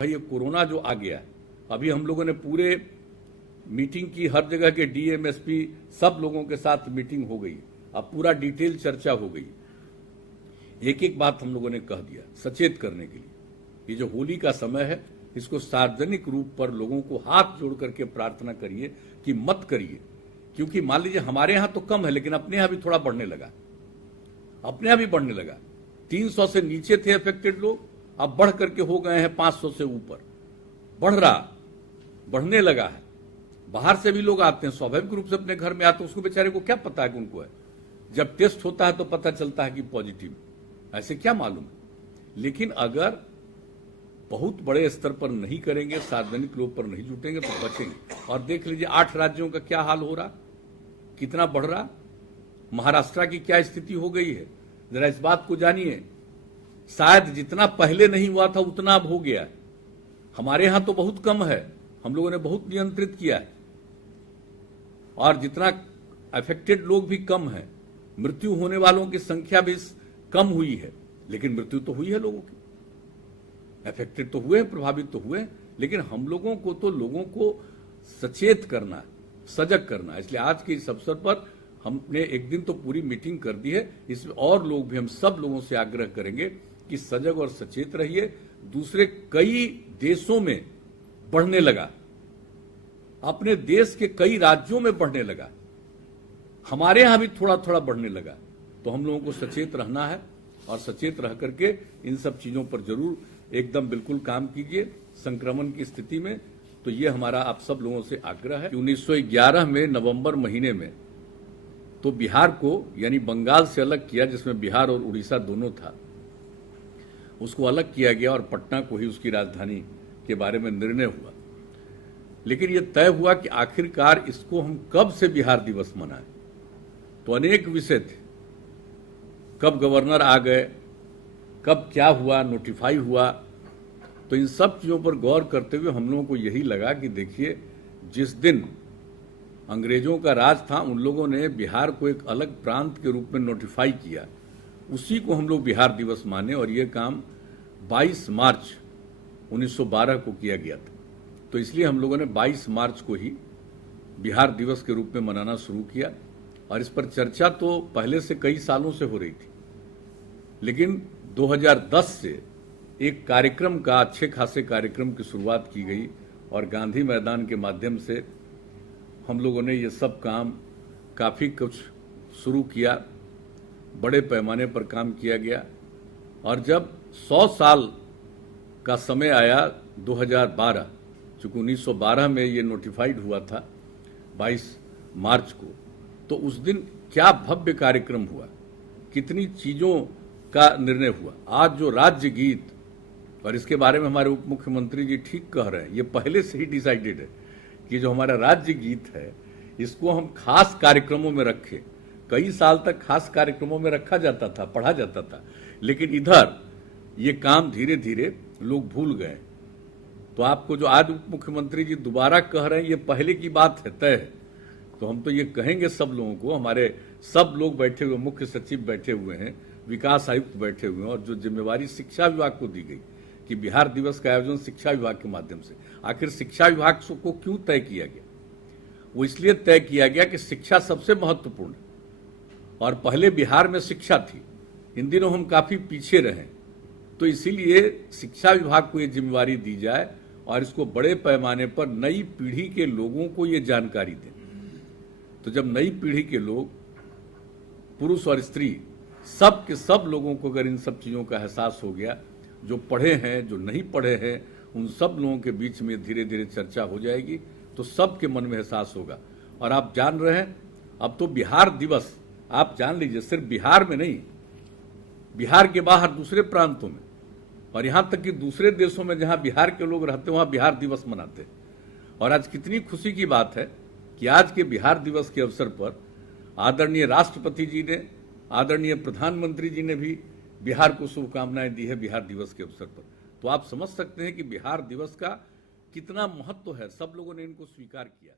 भाई ये कोरोना जो आ गया, अभी हम लोगों ने पूरे मीटिंग की, हर जगह के डीएम एसपी सब लोगों के साथ मीटिंग हो गई, अब पूरा डिटेल चर्चा हो गई। एक एक बात हम लोगों ने कह दिया सचेत करने के लिए। ये जो होली का समय है, इसको सार्वजनिक रूप पर लोगों को हाथ जोड़ करके प्रार्थना करिए कि मत करिए, क्योंकि मान लीजिए हमारे यहां तो कम है, लेकिन अपने यहां भी थोड़ा बढ़ने लगा, अपने यहां भी बढ़ने लगा। 300 से नीचे थे अफेक्टेड लोग, अब बढ़ करके हो गए हैं 500 से ऊपर, बढ़ रहा, बढ़ने लगा है। बाहर से भी लोग आते हैं, स्वाभाविक रूप से अपने घर में आते हैं, उसको बेचारे को क्या पता है कि उनको है। जब टेस्ट होता है तो पता चलता है कि पॉजिटिव, ऐसे क्या मालूम। लेकिन अगर बहुत बड़े स्तर पर नहीं करेंगे, सार्वजनिक रूप पर नहीं जुटेंगे तो बचेंगे। और देख लीजिए 8 राज्यों का क्या हाल हो रहा, कितना बढ़ रहा। महाराष्ट्र की क्या स्थिति हो गई है, जरा इस बात को जानिए। शायद जितना पहले नहीं हुआ था उतना अब हो गया है। हमारे यहां तो बहुत कम है, हम लोगों ने बहुत नियंत्रित किया है, और जितना अफेक्टेड लोग भी कम है, मृत्यु होने वालों की संख्या भी कम हुई है, लेकिन मृत्यु तो हुई है लोगों की। अफेक्टेड तो हुए, प्रभावित तो हुए, लेकिन हम लोगों को तो लोगों को सचेत करना, सजग करना। इसलिए आज के इस अवसर पर हमने एक दिन तो पूरी मीटिंग कर दी है, इसमें और लोग भी, हम सब लोगों से आग्रह करेंगे कि सजग और सचेत रहिए। दूसरे कई देशों में बढ़ने लगा, अपने देश के कई राज्यों में बढ़ने लगा, हमारे यहां भी थोड़ा थोड़ा बढ़ने लगा। तो हम लोगों को सचेत रहना है, और सचेत रह करके इन सब चीजों पर जरूर एकदम बिल्कुल काम कीजिए संक्रमण की स्थिति में। तो ये हमारा आप सब लोगों से आग्रह है कि 1911 में नवंबर महीने में तो बिहार को यानी बंगाल से अलग किया, जिसमें बिहार और उड़ीसा दोनों था, उसको अलग किया गया और पटना को ही उसकी राजधानी के बारे में निर्णय हुआ। लेकिन यह तय हुआ कि आखिरकार इसको हम कब से बिहार दिवस मनाएं। तो अनेक विषय थे, कब गवर्नर आ गए, कब क्या हुआ, नोटिफाई हुआ। तो इन सब चीजों पर गौर करते हुए हम लोगों को यही लगा कि देखिए, जिस दिन अंग्रेजों का राज था, उन लोगों ने बिहार को एक अलग प्रांत के रूप में नोटिफाई किया, उसी को हम लोग बिहार दिवस माने। और ये काम 22 मार्च 1912 को किया गया था। तो इसलिए हम लोगों ने 22 मार्च को ही बिहार दिवस के रूप में मनाना शुरू किया। और इस पर चर्चा तो पहले से कई सालों से हो रही थी, लेकिन 2010 से एक कार्यक्रम का, अच्छे खासे कार्यक्रम की शुरुआत की गई, और गांधी मैदान के माध्यम से हम लोगों ने ये सब काम काफ़ी कुछ शुरू किया, बड़े पैमाने पर काम किया गया। और जब 100 साल का समय आया 2012, चूंकि 1912 में ये नोटिफाइड हुआ था 22 मार्च को, तो उस दिन क्या भव्य कार्यक्रम हुआ, कितनी चीजों का निर्णय हुआ। आज जो राज्य गीत, और इसके बारे में हमारे उप मुख्यमंत्री जी ठीक कह रहे हैं, ये पहले से ही डिसाइडेड है कि जो हमारा राज्य गीत है इसको हम खास कार्यक्रमों में रखें। कई साल तक खास कार्यक्रमों में रखा जाता था, पढ़ा जाता था, लेकिन इधर ये काम धीरे धीरे लोग भूल गए। तो आपको जो आज उप मुख्यमंत्री जी दोबारा कह रहे हैं, ये पहले की बात है, तय है। तो हम तो ये कहेंगे सब लोगों को, हमारे सब लोग बैठे हुए, मुख्य सचिव बैठे हुए हैं, विकास आयुक्त बैठे हुए हैं, और जो जिम्मेवारी शिक्षा विभाग को दी गई कि बिहार दिवस का आयोजन शिक्षा विभाग के माध्यम से। आखिर शिक्षा विभाग को क्यों तय किया गया? वो इसलिए तय किया गया कि शिक्षा सबसे महत्वपूर्ण है, और पहले बिहार में शिक्षा थी, इन दिनों हम काफी पीछे रहे। तो इसीलिए शिक्षा विभाग को ये जिम्मेवारी दी जाए, और इसको बड़े पैमाने पर नई पीढ़ी के लोगों को ये जानकारी दें। तो जब नई पीढ़ी के लोग, पुरुष और स्त्री, सब के सब लोगों को अगर इन सब चीजों का एहसास हो गया, जो पढ़े हैं, जो नहीं पढ़े हैं, उन सब लोगों के बीच में धीरे धीरे चर्चा हो जाएगी, तो सबके मन में एहसास होगा। और आप जान रहे हैं, अब तो बिहार दिवस आप जान लीजिए, सिर्फ बिहार में नहीं, बिहार के बाहर दूसरे प्रांतों में, और यहां तक कि दूसरे देशों में जहां बिहार के लोग रहते हैं, वहां बिहार दिवस मनाते हैं। और आज कितनी खुशी की बात है कि आज के बिहार दिवस के अवसर पर आदरणीय राष्ट्रपति जी ने, आदरणीय प्रधानमंत्री जी ने भी बिहार को शुभकामनाएं दी है बिहार दिवस के अवसर पर। तो आप समझ सकते हैं कि बिहार दिवस का कितना महत्व है, सब लोगों ने इनको स्वीकार किया।